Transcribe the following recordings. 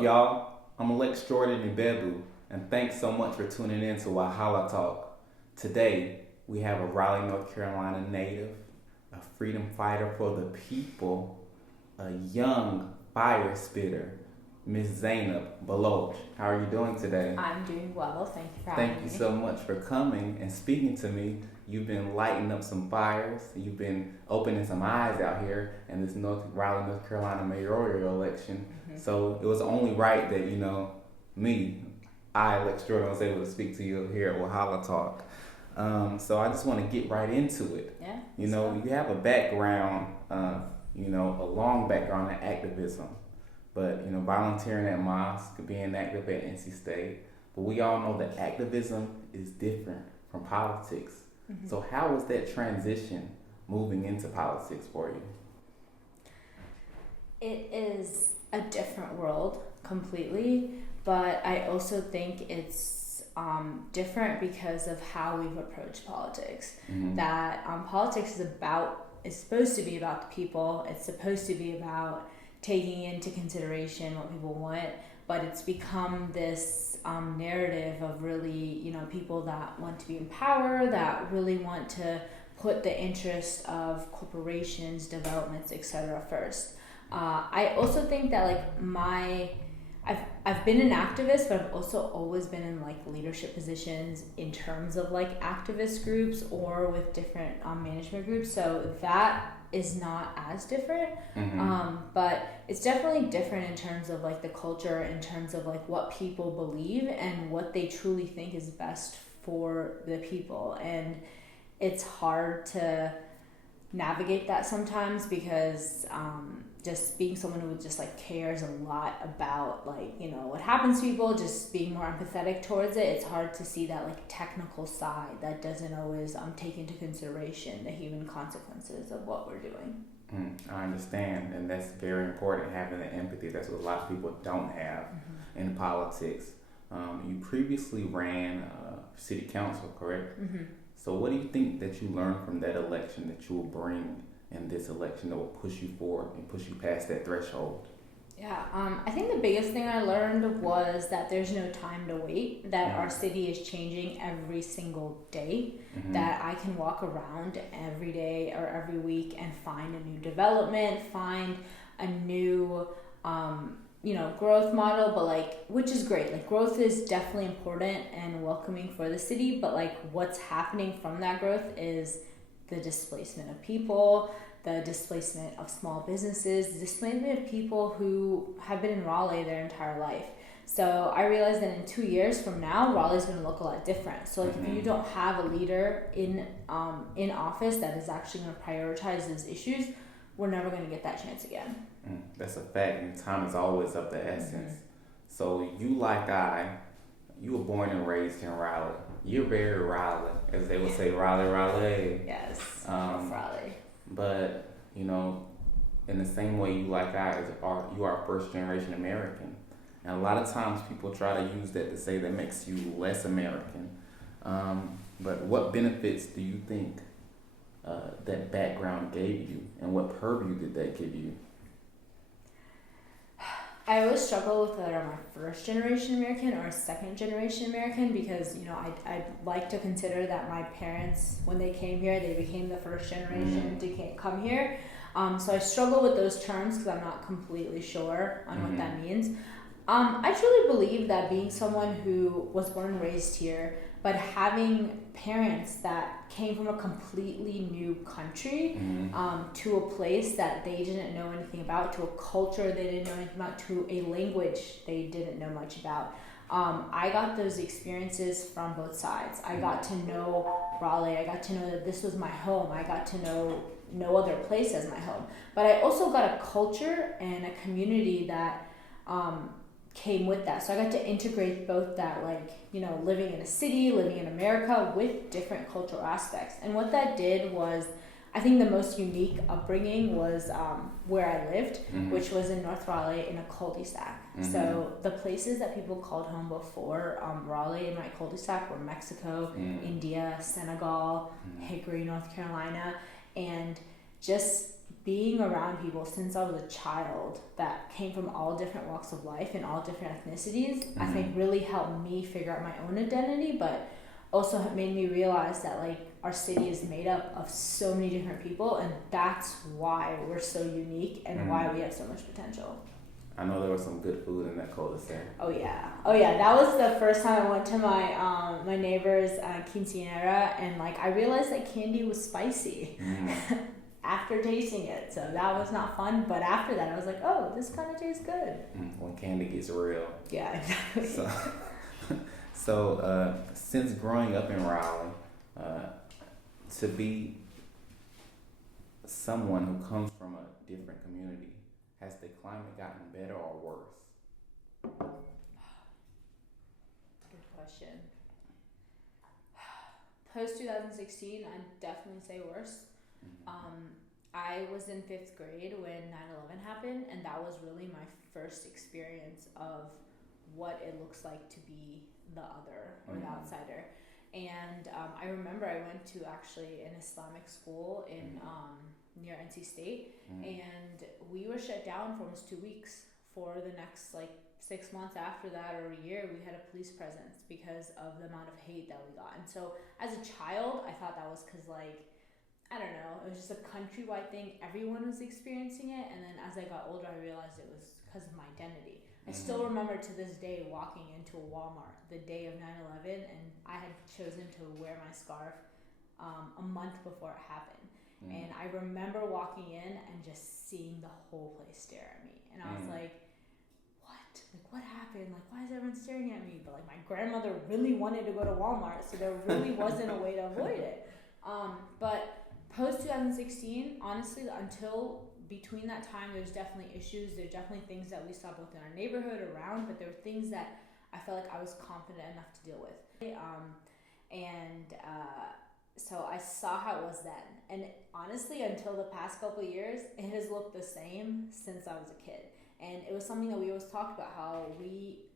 up, y'all? I'm Lex-Jordan Ibegbu, and thanks so much for tuning in to Wahala Talk. Today, we have a Raleigh, North Carolina native, a freedom fighter for the people, a young fire spitter, Miss Zainab Baloch. How are you doing today? I'm doing well. Thank you for having me. Thank you so much for coming and speaking to me. You've been lighting up some fires. You've been opening some eyes out here in this Raleigh, North Carolina mayoral election. Mm-hmm. So it was only right that, I, Lex Jordan, was able to speak to you here at Wahala Talk. So I just want to get right into it. Yeah. You have a background, a long background in activism. But, volunteering at mosque, being active at NC State. But we all know that activism is different from politics. Mm-hmm. So how was that transition moving into politics for you? It is a different world completely, but I also think it's different because of how we've approached politics. Mm-hmm. That politics is supposed to be about the people. It's supposed to be about taking into consideration what people want, but it's become this narrative of really, people that want to be in power, that really want to put the interest of corporations, developments, etc. first. I also think that I've been an activist, but I've also always been in leadership positions in terms of activist groups or with different management groups. So that is not as different, mm-hmm. But it's definitely different in terms of the culture, in terms of what people believe and what they truly think is best for the people. And it's hard to navigate that sometimes because just being someone who just cares a lot about what happens to people, just being more empathetic towards it, it's hard to see that technical side that doesn't always take into consideration the human consequences of what we're doing. I understand, and that's very important, having the empathy. That's what a lot of people don't have mm-hmm. in politics. You previously ran city council, correct? Mm-hmm. So what do you think that you learned from that election that you will bring in this election that will push you forward and push you past that threshold? Yeah, I think the biggest thing I learned was that there's no time to wait, that our city is changing every single day, mm-hmm. that I can walk around every day or every week and find a new development, find a new growth model, but which is great. Growth is definitely important and welcoming for the city, but what's happening from that growth is the displacement of people, the displacement of small businesses, the displacement of people who have been in Raleigh their entire life. So I realized that in 2 years from now, Raleigh's going to look a lot different. So mm-hmm. if you don't have a leader in office that is actually going to prioritize those issues, we're never going to get that chance again. That's a fact, and time is always of the essence. Mm-hmm. So you were born and raised in Raleigh. You're very Raleigh, as they would say, Raleigh. Yes, Raleigh. But, in the same way you are first generation American. And a lot of times people try to use that to say that makes you less American. But what benefits do you think that background gave you, and what purview did that give you? I always struggle with whether I'm a first generation American or a second generation American because, I'd like to consider that my parents, when they came here, they became the first generation to come here. So I struggle with those terms because I'm not completely sure on what that means. I truly believe that being someone who was born and raised here, but having parents that came from a completely new country to a place that they didn't know anything about, to a culture they didn't know anything about, to a language they didn't know much about. I got those experiences from both sides. I got to know Raleigh. I got to know that this was my home. I got to know no other place as my home. But I also got a culture and a community that came with that. So I got to integrate both that, living in a city, living in America with different cultural aspects. And what that did was, I think the most unique upbringing was where I lived, which was in North Raleigh in a cul-de-sac. So the places that people called home before Raleigh in my cul-de-sac were Mexico, India, Senegal, Hickory, North Carolina. And just being around people since I was a child that came from all different walks of life and all different ethnicities, I think really helped me figure out my own identity, but also made me realize that like our city is made up of so many different people, and that's why we're so unique and why we have so much potential. I know there was some good food in that cul-de-sac. Oh yeah. That was the first time I went to my my neighbor's quinceañera, and like I realized that candy was spicy after tasting it. So that was not fun. But after that, I was like, oh, this kind of tastes good. When candy gets real. Yeah, exactly. So since growing up in Raleigh, to be someone who comes from a different community, has the climate gotten better or worse? Good question. Post 2016, I'd definitely say worse. I was in 5th grade when 9/11 happened, and that was really my first experience of what it looks like to be the other or the outsider. And I remember I went to actually an Islamic school in near NC State, and we were shut down for almost 2 weeks. For the next like 6 months after that, or a year, we had a police presence because of the amount of hate that we got. And so as a child, I thought that was because like, I don't know, it was just a countrywide thing. Everyone was experiencing it. And then as I got older, I realized it was because of my identity. I still remember to this day walking into a Walmart the day of 9/11, and I had chosen to wear my scarf a month before it happened. And I remember walking in and just seeing the whole place stare at me. And I was like, what? Like, what happened? Like, why is everyone staring at me? But like, my grandmother really wanted to go to Walmart, so there really wasn't a way to avoid it. But post 2016, honestly, until between that time, there's definitely issues. There's definitely things that we saw both in our neighborhood, around, but there were things that I felt like I was confident enough to deal with. So I saw how it was then. And honestly, until the past couple of years, it has looked the same since I was a kid. And it was something that we always talked about, how we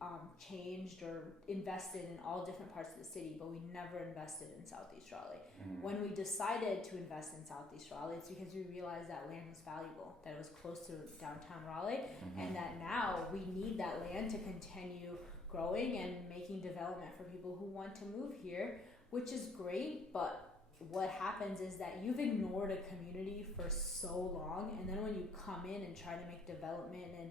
changed or invested in all different parts of the city, but we never invested in Southeast Raleigh. When we decided to invest in Southeast Raleigh, it's because we realized that land was valuable, that it was close to downtown Raleigh, and that now we need that land to continue growing and making development for people who want to move here, which is great, but what happens is that you've ignored a community for so long, and then when you come in and try to make development and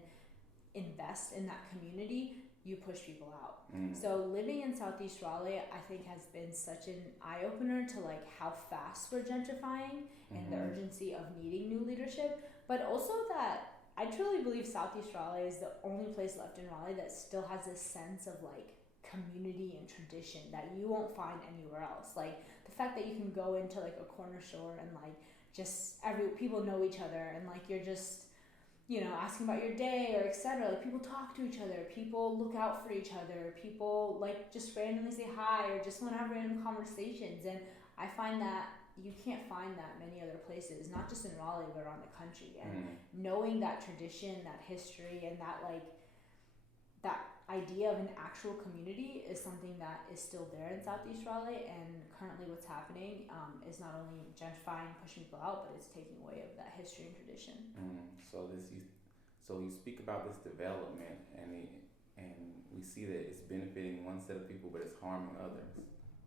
invest in that community, you push people out. So living in Southeast Raleigh, I think, has been such an eye-opener to like how fast we're gentrifying and the urgency of needing new leadership, but also that I truly believe Southeast Raleigh is the only place left in Raleigh that still has this sense of like community and tradition that you won't find anywhere else. Like the fact that you can go into like a corner store and like just people know each other, and like you're just, you know, asking about your day or etc. Like people talk to each other, people look out for each other, people like just randomly say hi or just want to have random conversations. And I find that you can't find that many other places, not just in Raleigh but around the country. And knowing that tradition, that history, and that like that idea of an actual community is something that is still there in Southeast Raleigh. And currently what's happening is not only gentrifying, pushing people out, but it's taking away of that history and tradition. So you speak about this development, and we see that it's benefiting one set of people, but it's harming others.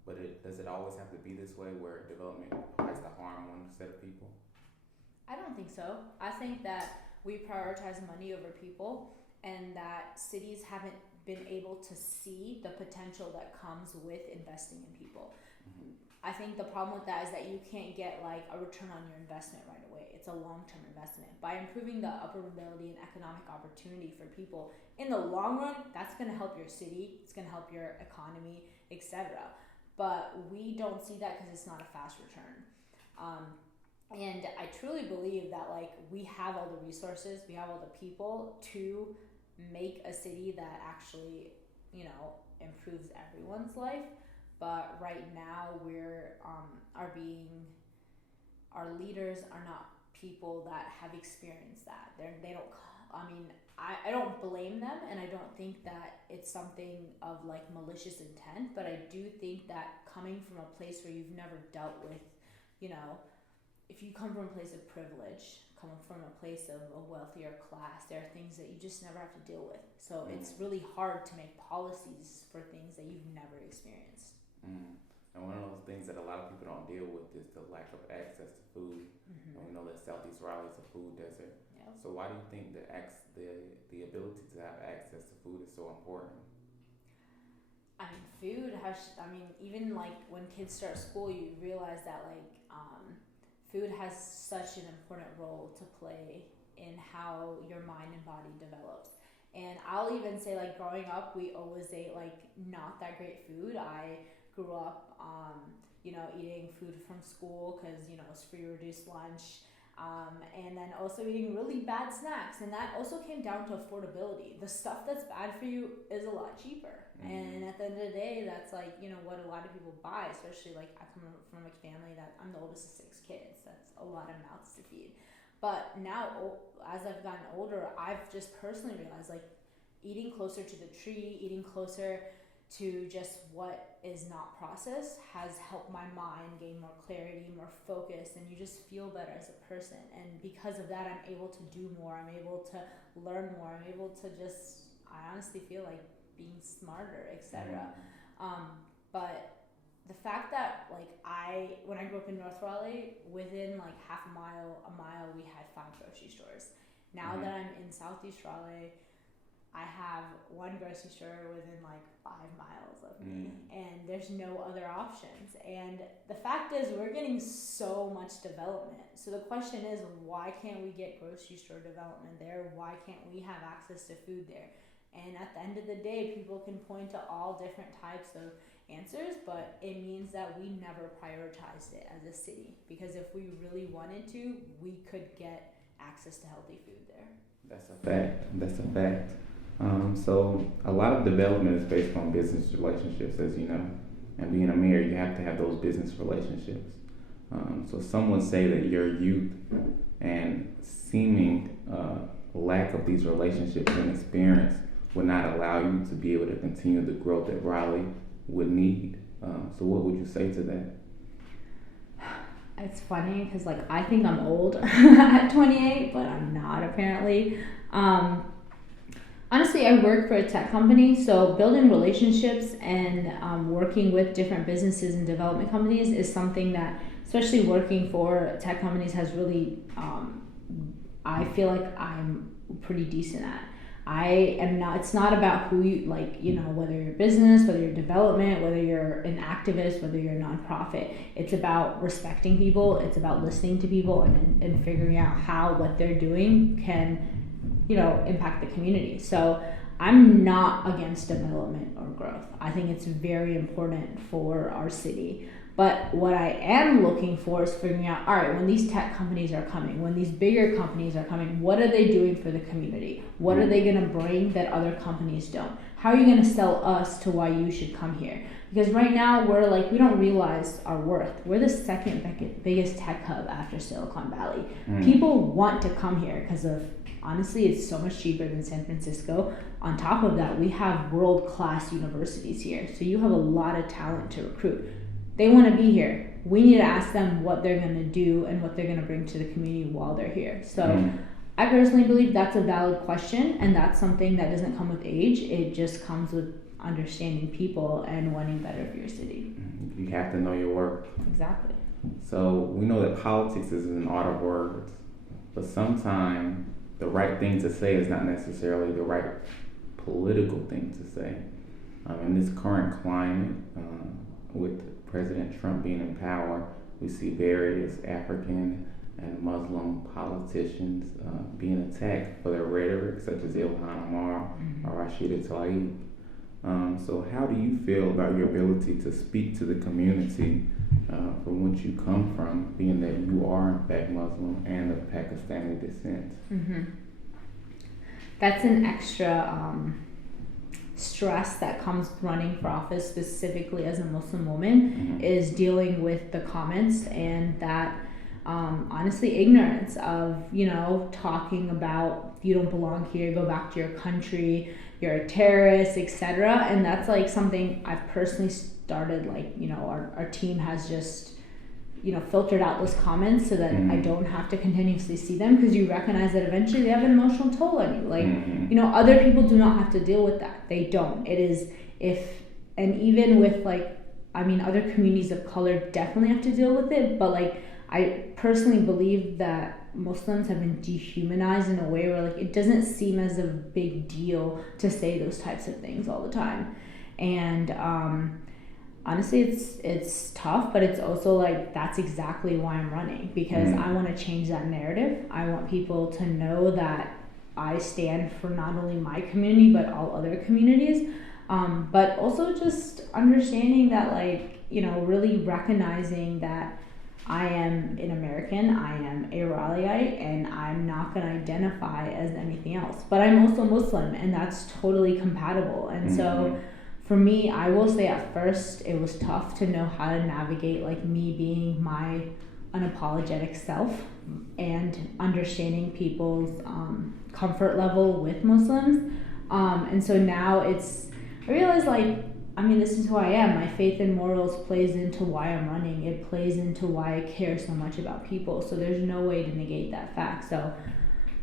But does it always have to be this way, where development has to harm one set of people? I don't think so. I think that we prioritize money over people, and that cities haven't been able to see the potential that comes with investing in people. I think the problem with that is that you can't get like a return on your investment right away. It's a long-term investment. By improving the upper mobility and economic opportunity for people in the long run, that's going to help your city, it's going to help your economy, etc. But we don't see that because it's not a fast return. And I truly believe that like we have all the resources, we have all the people to make a city that actually, you know, improves everyone's life. But right now our leaders are not people that have experienced that. I don't blame them, and I don't think that it's something of like malicious intent, but I do think that coming from a place where you've never dealt with, you know, if you come from a place of privilege, come from a place of a wealthier class, there are things that you just never have to deal with. So it's really hard to make policies for things that you've never experienced. And one of those things that a lot of people don't deal with is the lack of access to food. And we know that Southeast Raleigh is a food desert. Yep. So why do you think that the ability to have access to food is so important? I mean, food has, even like when kids start school, you realize that food has such an important role to play in how your mind and body develops. And I'll even say, like, growing up, we always ate like not that great food. I grew up, eating food from school because, it's free reduced lunch. And then also eating really bad snacks. And that also came down to affordability. The stuff that's bad for you is a lot cheaper. And at the end of the day, that's like, what a lot of people buy, especially like I come from a family that I'm the oldest of 6 kids. That's a lot of mouths to feed. But now, as I've gotten older, I've just personally realized, like, eating closer to the tree, eating closer to just what is not processed has helped my mind gain more clarity, more focus, and you just feel better as a person. And because of that, I'm able to do more. I'm able to learn more. I'm able to I honestly feel like being smarter, etc. But the fact that, like, when I grew up in North Raleigh, within like half a mile, we had 5 grocery stores. Now that I'm in Southeast Raleigh, I have one grocery store within like 5 miles of me, and there's no other options. And the fact is, we're getting so much development. So the question is, why can't we get grocery store development there? Why can't we have access to food there? And at the end of the day, people can point to all different types of answers, but it means that we never prioritized it as a city. Because if we really wanted to, we could get access to healthy food there. That's a fact. So a lot of development is based on business relationships, as you know. And being a mayor, you have to have those business relationships. So some would say that your youth and seeming lack of these relationships and experience would not allow you to be able to continue the growth that Raleigh would need. So what would you say to that? It's funny because, like, I think I'm old at 28, but I'm not, apparently. Honestly, I work for a tech company, so building relationships and working with different businesses and development companies is something that, especially working for tech companies, has really, I feel like I'm pretty decent at. It's not about who you, like, whether you're business, whether you're development, whether you're an activist, whether you're a nonprofit. It's about respecting people. It's about listening to people and figuring out how what they're doing can, impact the community. So I'm not against development or growth. I think it's very important for our city. But what I am looking for is figuring out, all right, when these tech companies are coming, when these bigger companies are coming, what are they doing for the community? What are they going to bring that other companies don't? How are you going to sell us to why you should come here? Because right now we don't realize our worth. We're the second biggest tech hub after Silicon Valley. People want to come here because honestly, it's so much cheaper than San Francisco. On top of that, we have world-class universities here. So you have a lot of talent to recruit. They want to be here. We need to ask them what they're going to do and what they're going to bring to the community while they're here. So I personally believe that's a valid question, and that's something that doesn't come with age. It just comes with understanding people and wanting better for your city. You have to know your worth. Exactly. So we know that politics is an art of words, but sometimes the right thing to say is not necessarily the right political thing to say. In this current climate, with President Trump being in power, we see various African and Muslim politicians being attacked for their rhetoric, such as Ilhan Omar or Rashida Tlaib. So how do you feel about your ability to speak to the community from which you come from, being that you are in fact Muslim and of Pakistani descent? That's an extra stress that comes running for office, specifically as a Muslim woman, is dealing with the comments and that honestly ignorance of talking about you don't belong here, go back to your country, you're a terrorist, etc. And that's like something I've personally started, like, our team has just filtered out those comments so that I don't have to continuously see them, because you recognize that eventually they have an emotional toll on you. Like, other people do not have to deal with that. They don't. It is and even with other communities of color definitely have to deal with it, but I personally believe that Muslims have been dehumanized in a way where it doesn't seem as a big deal to say those types of things all the time. And honestly, it's tough, but it's also that's exactly why I'm running, because I want to change that narrative. I want people to know that I stand for not only my community but all other communities, but also just understanding that really recognizing that I am an American, I am a Raleighite, and I'm not going to identify as anything else. But I'm also Muslim, and that's totally compatible. And so for me, I will say at first it was tough to know how to navigate me being my unapologetic self and understanding people's comfort level with Muslims. And so now I realize this is who I am. My faith and morals plays into why I'm running. It plays into why I care so much about people. So there's no way to negate that fact. So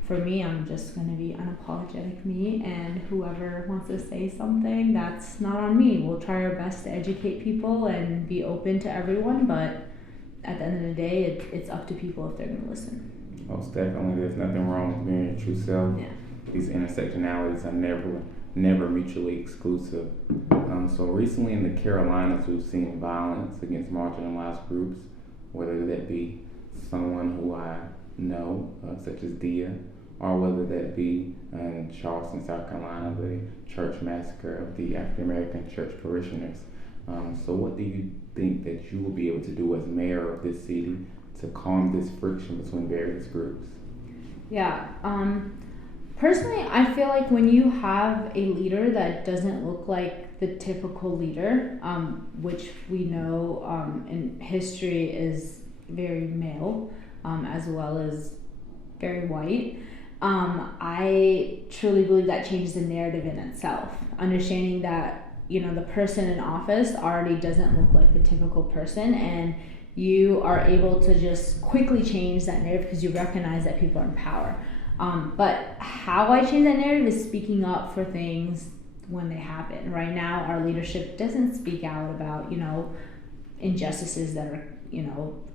for me, I'm just going to be unapologetic me, and whoever wants to say something, that's not on me. We'll try our best to educate people and be open to everyone, but at the end of the day, it's up to people if they're going to listen. Most definitely. There's nothing wrong with being your true self. Yeah. These intersectionalities are never mutually exclusive. So recently in the Carolinas, we've seen violence against marginalized groups, whether that be someone who I know, such as Dia, or whether that be in Charleston, South Carolina, the church massacre of the African American church parishioners. So what do you think that you will be able to do as mayor of this city to calm this friction between various groups? Yeah. Personally, I feel like when you have a leader that doesn't look like the typical leader, which we know in history is very male, as well as very white, I truly believe that changes the narrative in itself. Understanding that, the person in office already doesn't look like the typical person, and you are able to just quickly change that narrative because you recognize that people are in power. But how I change that narrative is speaking up for things when they happen. Right now, our leadership doesn't speak out about, injustices that are,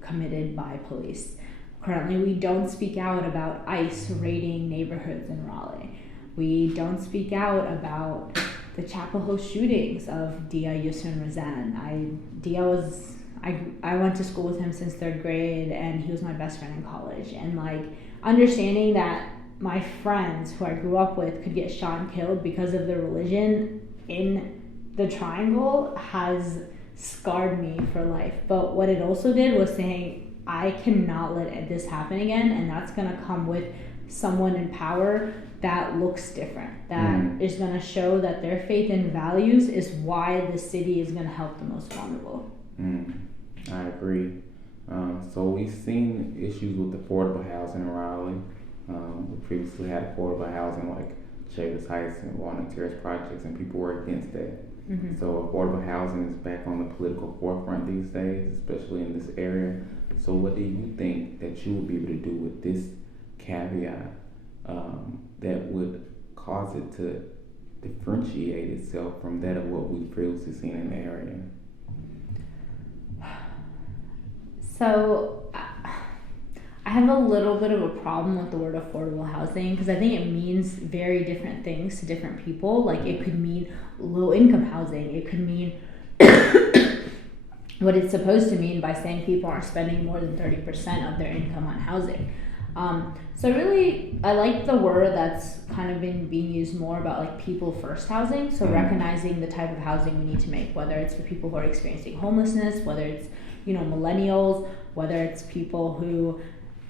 committed by police. Currently, we don't speak out about ICE raiding neighborhoods in Raleigh. We don't speak out about the Chapel Hill shootings of Dia Yusrin Razan. I went to school with him since 3rd grade, and he was my best friend in college. And understanding that my friends who I grew up with could get shot and killed because of their religion in the triangle has scarred me for life. But what it also did was saying, I cannot let this happen again, and that's going to come with someone in power that looks different, that is going to show that their faith and values is why the city is going to help the most vulnerable. I agree. So we've seen issues with affordable housing in Raleigh. We previously had affordable housing like Chavis Heights and Walnut Terrace projects, and people were against that. So affordable housing is back on the political forefront these days, especially in this area. So what do you think that you would be able to do with this caveat that would cause it to differentiate itself from that of what we've previously seen in the area? So I have a little bit of a problem with the word affordable housing because I think it means very different things to different people. It could mean low income housing. It could mean what it's supposed to mean by saying people aren't spending more than 30% of their income on housing. So really, I like the word that's kind of been being used more about people first housing. So recognizing the type of housing we need to make, whether it's for people who are experiencing homelessness, whether it's, millennials, whether it's people who,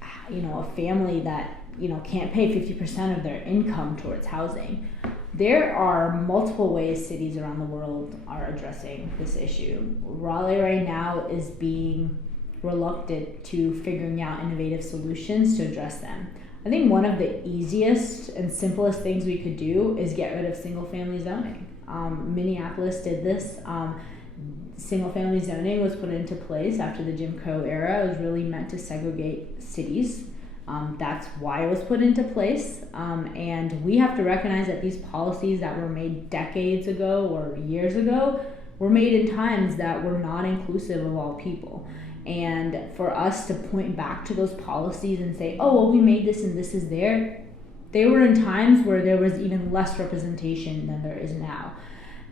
a family that, can't pay 50% of their income towards housing. There are multiple ways cities around the world are addressing this issue. Raleigh right now is being reluctant to figuring out innovative solutions to address them. I think one of the easiest and simplest things we could do is get rid of single family zoning. Minneapolis did this. single-family zoning was put into place after the Jim Crow era. It was really meant to segregate cities. That's why it was put into place. And we have to recognize that these policies that were made decades ago or years ago were made in times that were not inclusive of all people. And for us to point back to those policies and say, oh, well, we made this and this is there, they were in times where there was even less representation than there is now.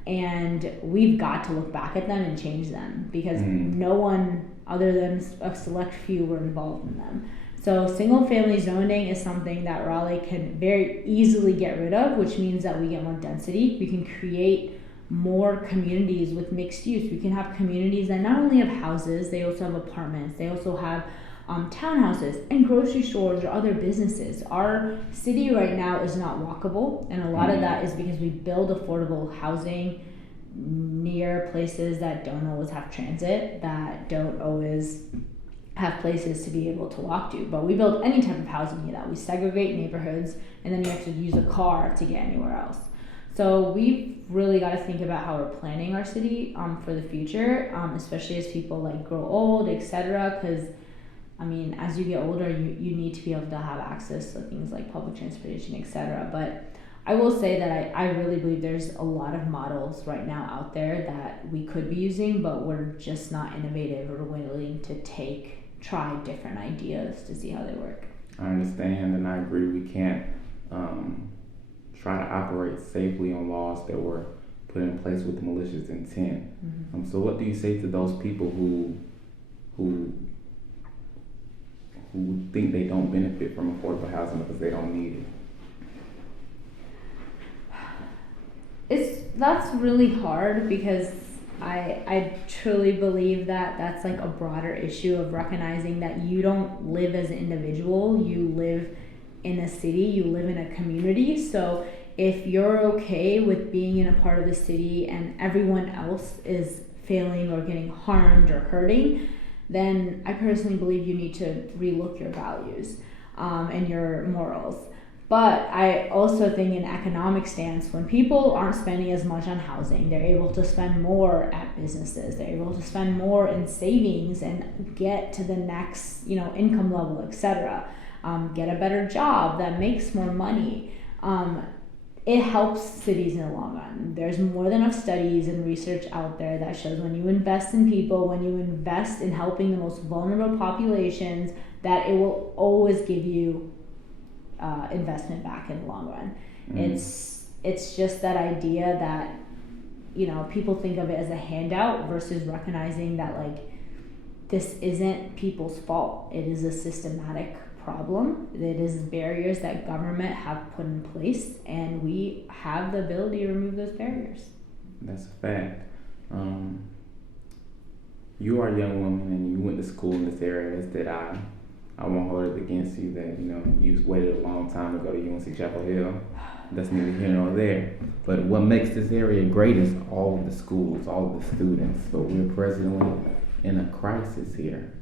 And we've got to look back at them and change them, because no one other than a select few were involved in them. So single family zoning is something that Raleigh can very easily get rid of, which means that we get more density. We can create more communities with mixed use. We can have communities that not only have houses, they also have apartments, they also have townhouses and grocery stores or other businesses. Our city right now is not walkable, and a lot of that is because we build affordable housing near places that don't always have transit, that don't always have places to be able to walk to. But we build any type of housing near that. We segregate neighborhoods, and then you have to use a car to get anywhere else. So we've really got to think about how we're planning our city for the future, especially as people like grow old, etc. Because I mean, as you get older, you need to be able to have access to things like public transportation, etc. But I will say that I really believe there's a lot of models right now out there that we could be using, but we're just not innovative or willing to try different ideas to see how they work. I understand, and I agree. We can't try to operate safely on laws that were put in place with malicious intent. So what do you say to those people who think they don't benefit from affordable housing because they don't need it? That's really hard, because I truly believe that that's like a broader issue of recognizing that you don't live as an individual, you live in a city, you live in a community. So if you're okay with being in a part of the city and everyone else is failing or getting harmed or hurting, then I personally believe you need to relook your values and your morals. But I also think in economic stance, when people aren't spending as much on housing, they're able to spend more at businesses, they're able to spend more in savings and get to the next, income level, etc. Get a better job that makes more money. It helps cities in the long run. There's more than enough studies and research out there that shows when you invest in people, when you invest in helping the most vulnerable populations, that it will always give you investment back in the long run. It's just that idea that people think of it as a handout versus recognizing that this isn't people's fault. It is a systematic problem. It is barriers that government have put in place, and we have the ability to remove those barriers. That's a fact. You are a young woman and you went to school in this area, as did I. I won't hold it against you that you waited a long time to go to UNC Chapel Hill. That's neither here nor there. But what makes this area great is all of the schools, all of the students. But we're presently in a crisis here.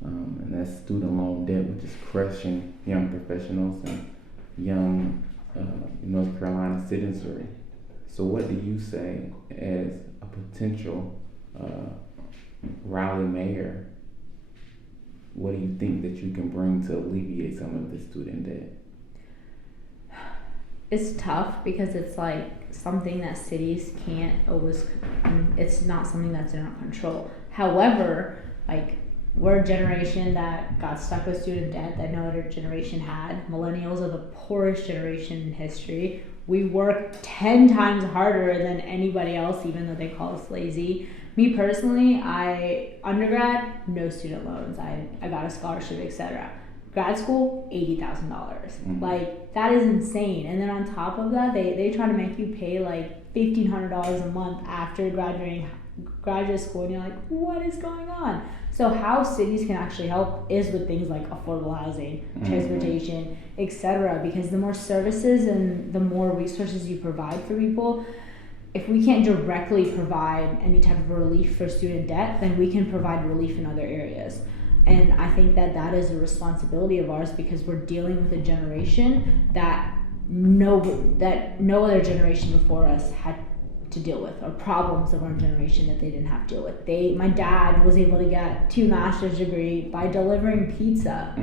And that's student loan debt, which is crushing young professionals and young North Carolina citizenry. So what do you say as a potential Raleigh mayor? What do you think that you can bring to alleviate some of the student debt? It's tough because it's something that cities can't always, it's not something that's in our control. However, we're a generation that got stuck with student debt that no other generation had. Millennials are the poorest generation in history. We work 10 times harder than anybody else, even though they call us lazy. Me personally, undergrad, no student loans. I got a scholarship, etc. Grad school, $80,000. That is insane. And then on top of that, they try to make you pay $1,500 a month after graduating graduate school, and you're like, what is going on? So how cities can actually help is with things like affordable housing, transportation, etc. Because the more services and the more resources you provide for people, if we can't directly provide any type of relief for student debt, then we can provide relief in other areas. And I think that is a responsibility of ours, because we're dealing with a generation that no other generation before us had to deal with, or problems of our generation that they didn't have to deal with. My dad was able to get 2 master's degree by delivering pizza.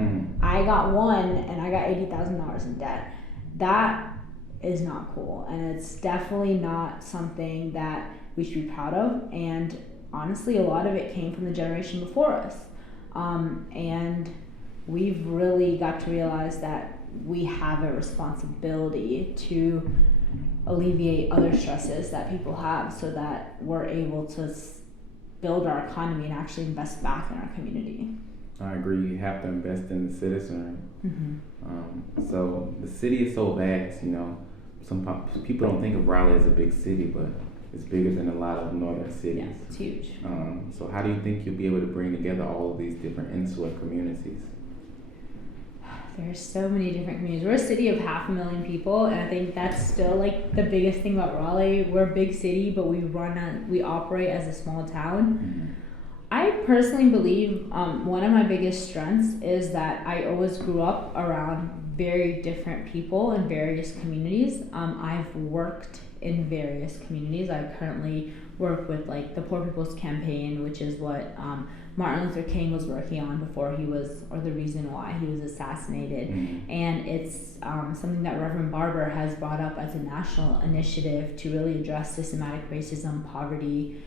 I got one, and I got $80,000 in debt. That is not cool, and it's definitely not something that we should be proud of. And honestly, a lot of it came from the generation before us, and we've really got to realize that we have a responsibility to alleviate other stresses that people have, so that we're able to build our economy and actually invest back in our community. I agree. You have to invest in the citizenry. So the city is so vast, you know. Some people don't think of Raleigh as a big city, but it's bigger than a lot of northern cities. Yeah, it's huge. So how do you think you'll be able to bring together all of these different insular communities? There's so many different communities. We're a city of 500,000 people, and I think that's still like the biggest thing about Raleigh. We're a big city, but we operate as a small town. I personally believe one of my biggest strengths is that I always grew up around very different people in various communities. I've worked in various communities. I currently work with like the Poor People's Campaign, which is what Martin Luther King was working on before he was, or the reason why he was assassinated. And it's something that Reverend Barber has brought up as a national initiative to really address systematic racism, poverty,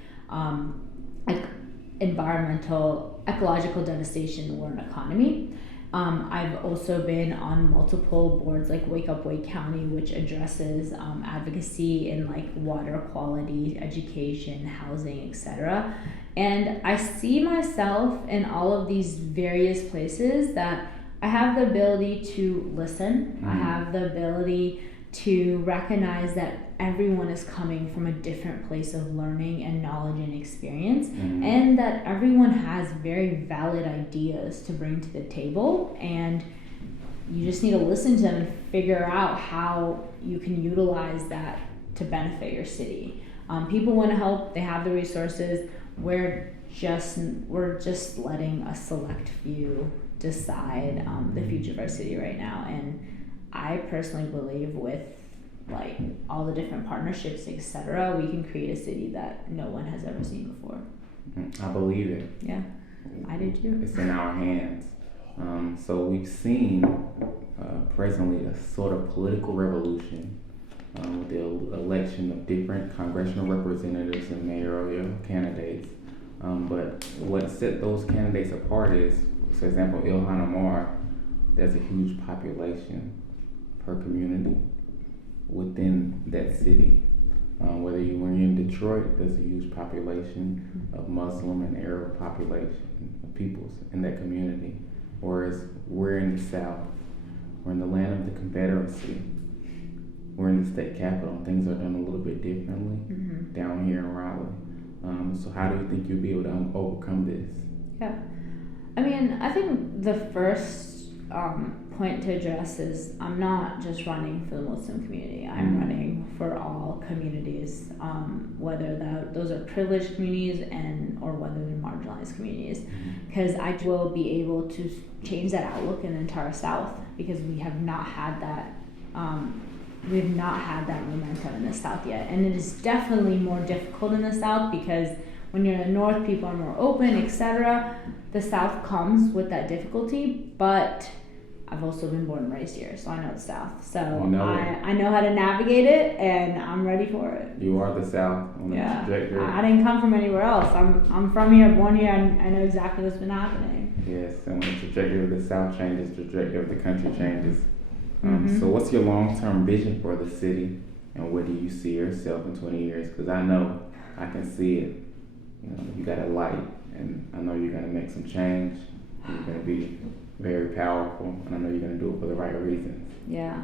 environmental, ecological devastation in the war and economy. I've also been on multiple boards like Wake Up Wake County, which addresses advocacy in like water quality, education, housing, etc. And I see myself in all of these various places that I have the ability to listen. I have the ability to recognize that everyone is coming from a different place of learning and knowledge and experience, and that everyone has very valid ideas to bring to the table, and you just need to listen to them and figure out how you can utilize that to benefit your city. People want to help, they have the resources. We're just letting a select few decide the future of our city right now. And I personally believe with like all the different partnerships, etc., we can create a city that no one has ever seen before. I believe it. Yeah, I do too. It's in our hands. So we've seen presently a sort of political revolution with the election of different congressional representatives and mayoral candidates. But what set those candidates apart is, for example, Ilhan Omar, there's a huge population per community within that city. Whether you're in Detroit, there's a huge population of Muslim and Arab population of peoples in that community. Whereas we're in the South, we're in the land of the Confederacy, we're in the state capital, and things are done a little bit differently down here in Raleigh. So how do you think you'll be able to overcome this? Yeah, I mean, I think the first point to address is I'm not just running for the Muslim community. I'm running for all communities, whether those are privileged communities or whether they're marginalized communities, because I will be able to change that outlook in the entire South, because we have not had that. We have not had that momentum in the South yet, and it is definitely more difficult in the South because when you're in the North, people are more open, etc. The South comes with that difficulty, but I've also been born and raised here, so I know the South. So I know how to navigate it, and I'm ready for it. You are the South on the trajectory. I didn't come from anywhere else. I'm from here, born here, and I know exactly what's been happening. Yes, and when the trajectory of the South changes, the trajectory of the country changes. So what's your long-term vision for the city, and where do you see yourself in 20 years? Because I know I can see it. You know, you got a light, and I know you're going to make some change. You're going to be very powerful, and I know you're going to do it for the right reasons. Yeah.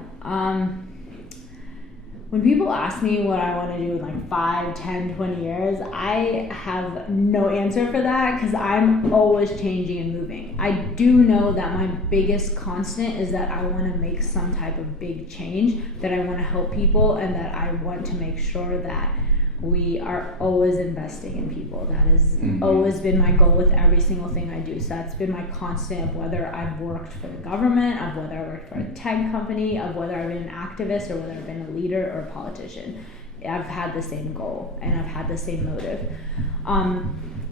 When people ask me what I want to do in like 5, 10, 20 years, I have no answer for that because I'm always changing and moving. I do know that my biggest constant is that I want to make some type of big change, that I want to help people, and that I want to make sure that we are always investing in people. That has always been my goal with every single thing I do. So that's been my constant of whether I've worked for the government, of whether I worked for a tech company, of whether I've been an activist, or whether I've been a leader or a politician. I've had the same goal and I've had the same motive.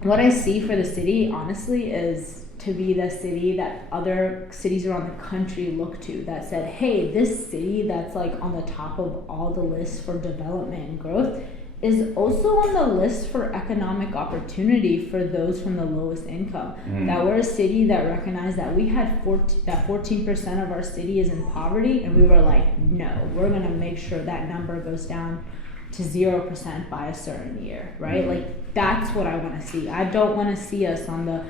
What I see for the city, honestly, is to be the city that other cities around the country look to, that said, hey, this city that's like on the top of all the lists for development and growth is also on the list for economic opportunity for those from the lowest income. That we're a city that recognized that we had 14% of our city is in poverty, and we were like, no, we're gonna make sure that number goes down to 0% by a certain year, right? Like, that's what I want to see. I don't want to see us on the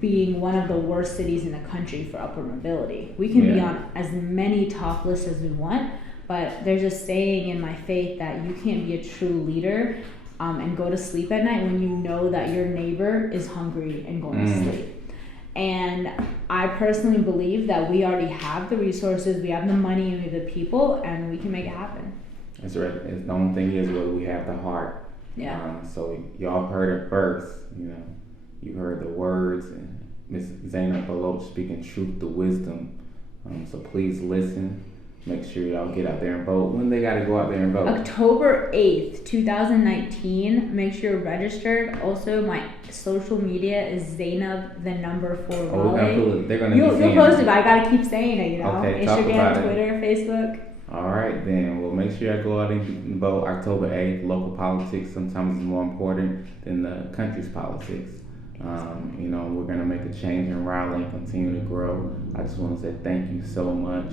being one of the worst cities in the country for upward mobility. We can be on as many top lists as we want, but there's a saying in my faith that you can't be a true leader and go to sleep at night when you know that your neighbor is hungry and going to sleep. And I personally believe that we already have the resources, we have the money, we have the people, and we can make it happen. That's right. It's the only thing is whether we have the heart. Yeah. So y'all heard it first. You heard the words and Miss Zainab Baloch speaking truth to wisdom. So please listen. Make sure y'all get out there and vote. When they got to go out there and vote? October 8th, 2019. Make sure you're registered. Also, my social media is Zainab, the number 4 Raleigh. They're gonna You'll post it, but I gotta keep saying it, Okay, Instagram, Twitter, Facebook. All right, then. Well, make sure y'all go out and vote October 8th. Local politics sometimes is more important than the country's politics. We're going to make a change in Raleigh and continue to grow. I just want to say thank you so much.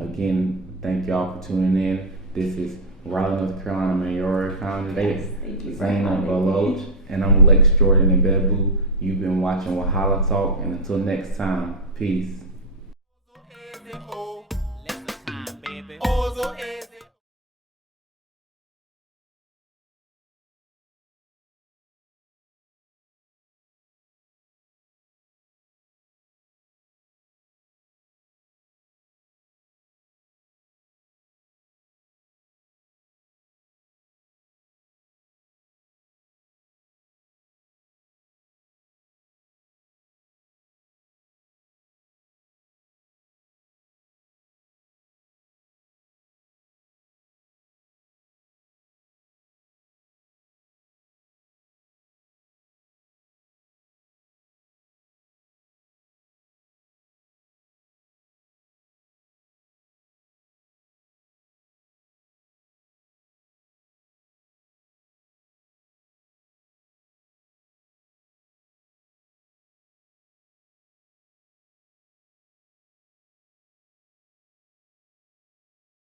Again, thank y'all for tuning in. This is Raleigh, North Carolina Mayorial Candidate Zainab Baloch, and I'm Lex-Jordan Ibegbu. You've been watching Wahala Talk, and until next time, peace.